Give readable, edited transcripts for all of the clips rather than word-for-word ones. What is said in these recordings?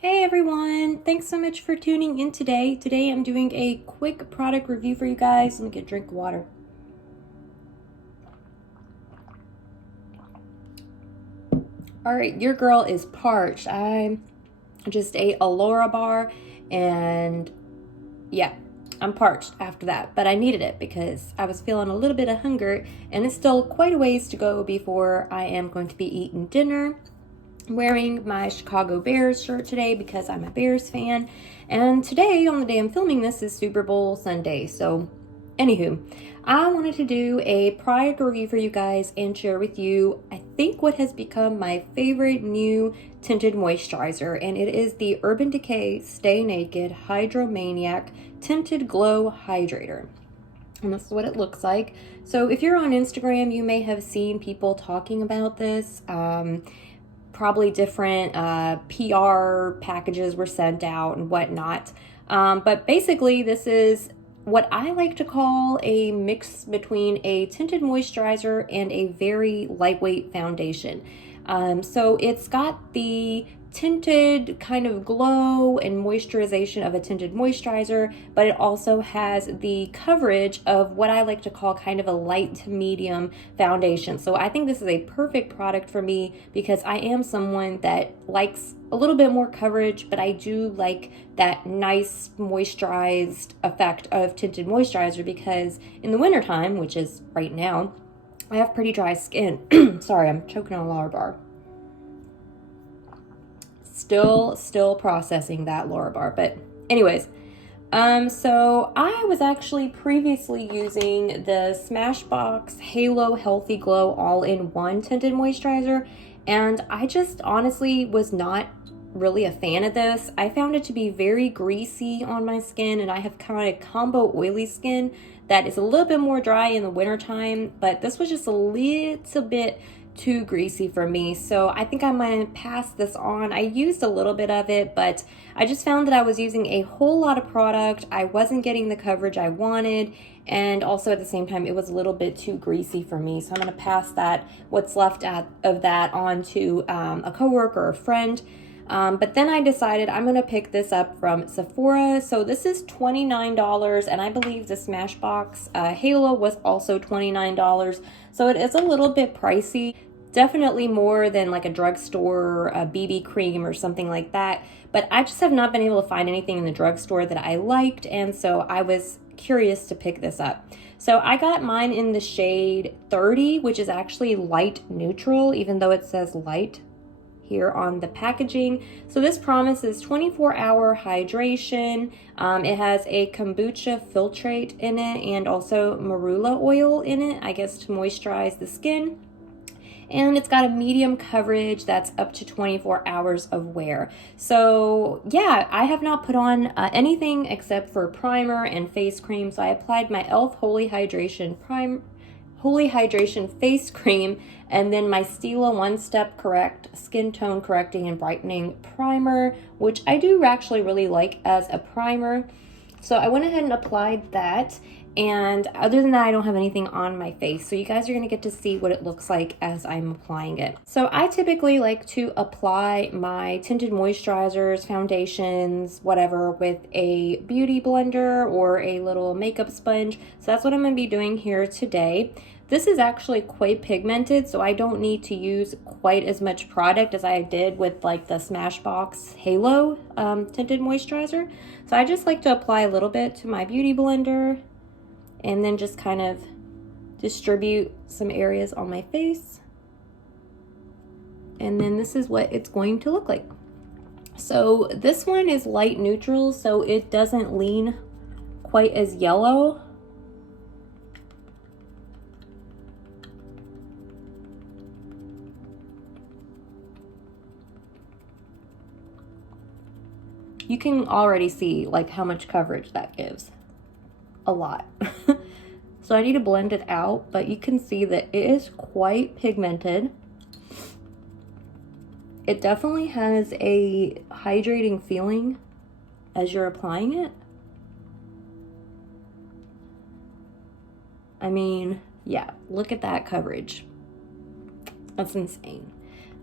Hey everyone, thanks so much for tuning in today. Today I'm doing a quick product review for you guys. Let me get a drink of water. Alright, your girl is parched. I just ate a Laura bar and yeah, I'm parched after that. But I needed it because I was feeling a little bit of hunger and it's still quite a ways to go before I am going to be eating dinner. I'm wearing my Chicago Bears shirt today because I'm a Bears fan. And today, on the day I'm filming this, is Super Bowl Sunday. So, anywho, I wanted to do a product review for you guys and share with you, I think, what has become my favorite new tinted moisturizer. And it is the Urban Decay Stay Naked Hydromaniac Tinted Glow Hydrator. And this is what it looks like. So, if you're on Instagram, you may have seen people talking about this. Probably different PR packages were sent out and whatnot. But basically, this is what I like to call a mix between a tinted moisturizer and a very lightweight foundation. So it's got the tinted kind of glow and moisturization of a tinted moisturizer, but it also has the coverage of what I like to call kind of a light to medium foundation. So I think this is a perfect product for me because I am someone that likes a little bit more coverage, but I do like that nice moisturized effect of tinted moisturizer because in the wintertime, which is right now, I have pretty dry skin. Sorry, I'm choking on a Laura bar. Still processing that Laura bar, but anyways, so I was actually previously using the Smashbox Halo Healthy Glow All-in-One Tinted Moisturizer, and I just honestly was not really a fan of this. I found it to be very greasy on my skin, and I have kind of combo oily skin that is a little bit more dry in the wintertime, but this was just a little bit too greasy for me, so I think I'm gonna pass this on. I used a little bit of it, but I just found that I was using a whole lot of product. I wasn't getting the coverage I wanted, and also at the same time it was a little bit too greasy for me, so I'm gonna pass what's left of that on to a coworker or a friend. But then I decided I'm gonna pick this up from Sephora. So this is $29, and I believe the Smashbox Halo was also $29. So it is a little bit pricey. Definitely more than like a drugstore BB cream or something like that. But I just have not been able to find anything in the drugstore that I liked, and so I was curious to pick this up. So I got mine in the shade 30, which is actually light neutral, even though it says light here on the packaging. So this promises 24-hour hydration. It has a kombucha filtrate in it and also marula oil in it, I guess to moisturize the skin. And it's got a medium coverage that's up to 24 hours of wear. So yeah, I have not put on anything except for primer and face cream. So I applied my e.l.f. Holy Hydration face cream, and then my Stila One Step Correct Skin Tone Correcting and Brightening Primer, which I do actually really like as a primer. So I went ahead and applied that, and other than that, I don't have anything on my face. So you guys are going to get to see what it looks like as I'm applying it. So I typically like to apply my tinted moisturizers, foundations, whatever, with a beauty blender or a little makeup sponge. So that's what I'm going to be doing here today. This is actually quite pigmented, so I don't need to use quite as much product as I did with like the Smashbox Halo tinted moisturizer. So I just like to apply a little bit to my beauty blender and then just kind of distribute some areas on my face. And then this is what it's going to look like. So this one is light neutral, so it doesn't lean quite as yellow. You can already see like how much coverage that gives. A lot. So I need to blend it out, but you can see that it is quite pigmented. It definitely has a hydrating feeling as you're applying it. I mean, yeah, look at that coverage. That's insane.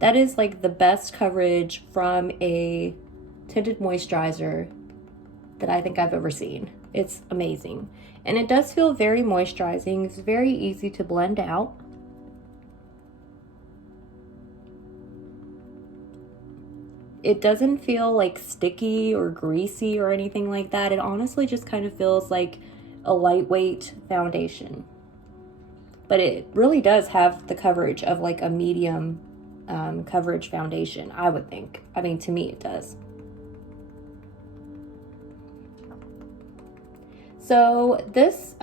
That is like the best coverage from a tinted moisturizer that I think I've ever seen. It's amazing. And it does feel very moisturizing. It's very easy to blend out. It doesn't feel like sticky or greasy or anything like that. It honestly just kind of feels like a lightweight foundation. But it really does have the coverage of like a medium coverage foundation, I would think. I mean, to me it does. So this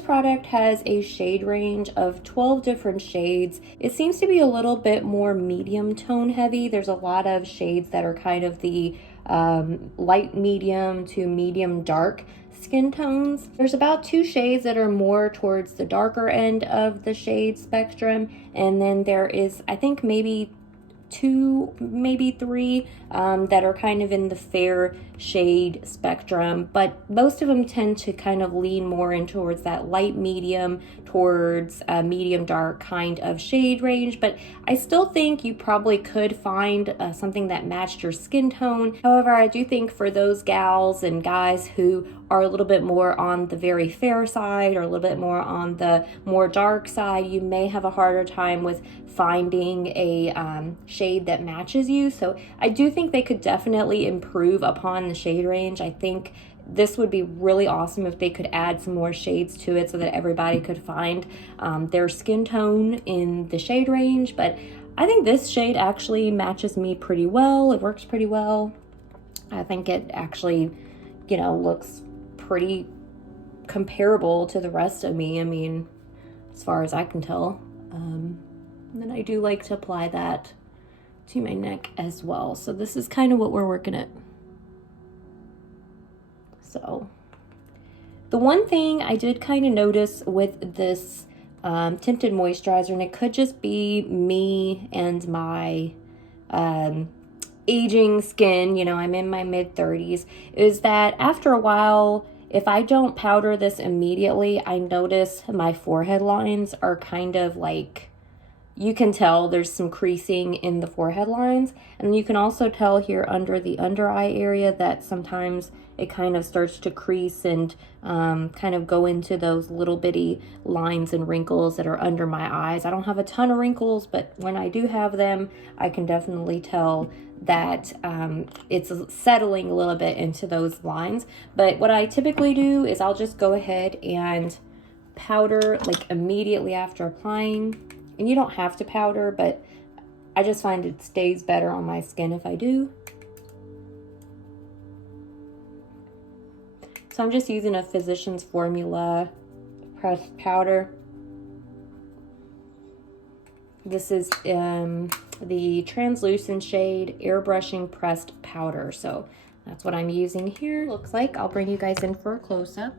product has a shade range of 12 different shades. It seems to be a little bit more medium tone heavy. There's a lot of shades that are kind of the light medium to medium dark skin tones. There's about 2 shades that are more towards the darker end of the shade spectrum, and then there is, I think, maybe 2, maybe 3 that are kind of in the fair shade spectrum, but most of them tend to kind of lean more in towards that light medium towards medium dark kind of shade range. But I still think you probably could find something that matched your skin tone. However, I do think for those gals and guys who are a little bit more on the very fair side or a little bit more on the more dark side, you may have a harder time with finding a shade that matches you. So I do think they could definitely improve upon the shade range. I think this would be really awesome if they could add some more shades to it so that everybody could find their skin tone in the shade range. But I think this shade actually matches me pretty well. It works pretty well. I think it actually, you know, looks pretty comparable to the rest of me. I mean, as far as I can tell. And then I do like to apply that to my neck as well. So this is kind of what we're working at. So the one thing I did kind of notice with this tinted moisturizer, and it could just be me and my aging skin, you know, I'm in my mid-30s, is that after a while, if I don't powder this immediately, I notice my forehead lines are kind of like, you can tell there's some creasing in the forehead lines. And you can also tell here under the under eye area that sometimes it kind of starts to crease and kind of go into those little bitty lines and wrinkles that are under my eyes. I don't have a ton of wrinkles, but when I do have them, I can definitely tell that it's settling a little bit into those lines. But what I typically do is I'll just go ahead and powder like immediately after applying. And you don't have to powder, but I just find it stays better on my skin if I do. So I'm just using a Physicians Formula pressed powder. This is the translucent shade Airbrushing Pressed Powder. So that's what I'm using here. Looks like I'll bring you guys in for a close-up.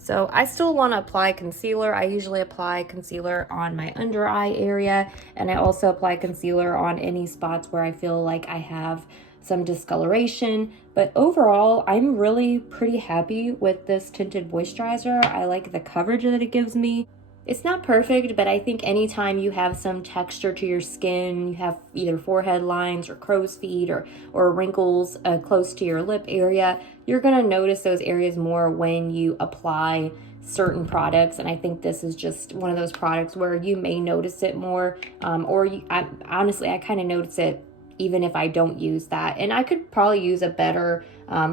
So I still want to apply concealer. I usually apply concealer on my under eye area, and I also apply concealer on any spots where I feel like I have some discoloration. But overall, I'm really pretty happy with this tinted moisturizer. I like the coverage that it gives me. It's not perfect, but I think anytime you have some texture to your skin, you have either forehead lines or crow's feet or wrinkles close to your lip area, you're gonna notice those areas more when you apply certain products. And I think this is just one of those products where you may notice it more, honestly, I kind of notice it even if I don't use that. And I could probably use a better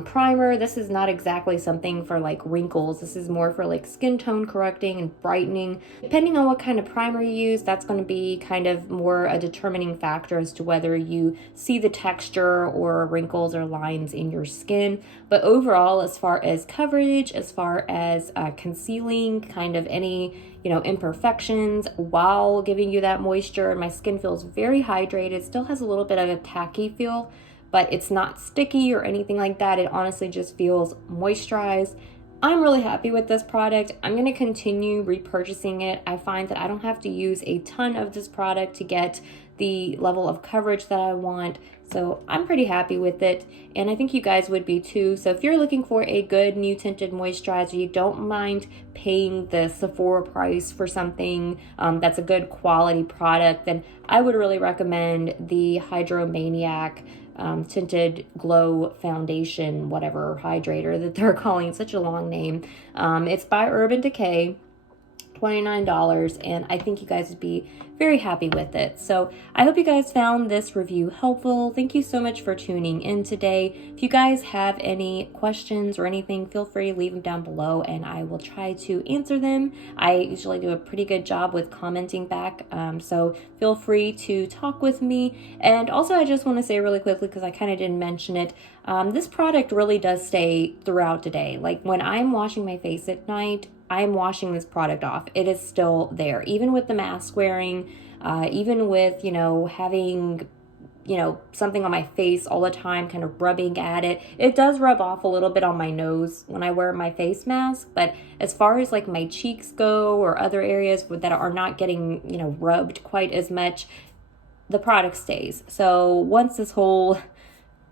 primer. This is not exactly something for like wrinkles. This is more for like skin tone correcting and brightening. Depending on what kind of primer you use, that's going to be kind of more a determining factor as to whether you see the texture or wrinkles or lines in your skin. But overall, as far as coverage, as far as concealing kind of any imperfections while giving you that moisture, my skin feels very hydrated. Still has a little bit of a tacky feel, but it's not sticky or anything like that. It honestly just feels moisturized. I'm really happy with this product. I'm going to continue repurchasing it. I find that I don't have to use a ton of this product to get the level of coverage that I want. So I'm pretty happy with it, and I think you guys would be too. So if you're looking for a good new tinted moisturizer, you don't mind paying the Sephora price for something that's a good quality product, then I would really recommend the Hydromaniac Tinted Glow Foundation, whatever, Hydrator that they're calling. Such a long name. It's by Urban Decay. $29, and I think you guys would be very happy with it. So I hope you guys found this review helpful. Thank you so much for tuning in today. If you guys have any questions or anything, feel free to leave them down below and I will try to answer them. I usually do a pretty good job with commenting back, so feel free to talk with me. And also I just want to say really quickly, because I kind of didn't mention it, this product really does stay throughout the day. Like when I'm washing my face at night, I'm washing this product off. It is still there, even with the mask wearing, even with, you know, having, you know, something on my face all the time, kind of rubbing at it. It does rub off a little bit on my nose when I wear my face mask, but as far as like my cheeks go or other areas that are not getting, you know, rubbed quite as much, the product stays. So once this whole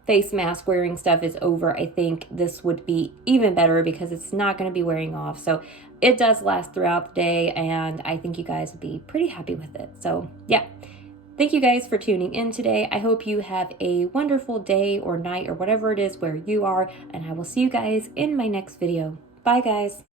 face mask wearing stuff is over, I think this would be even better because it's not going to be wearing off. So it does last throughout the day, and I think you guys would be pretty happy with it. So yeah, thank you guys for tuning in today. I hope you have a wonderful day or night or whatever it is where you are, and I will see you guys in my next video. Bye guys.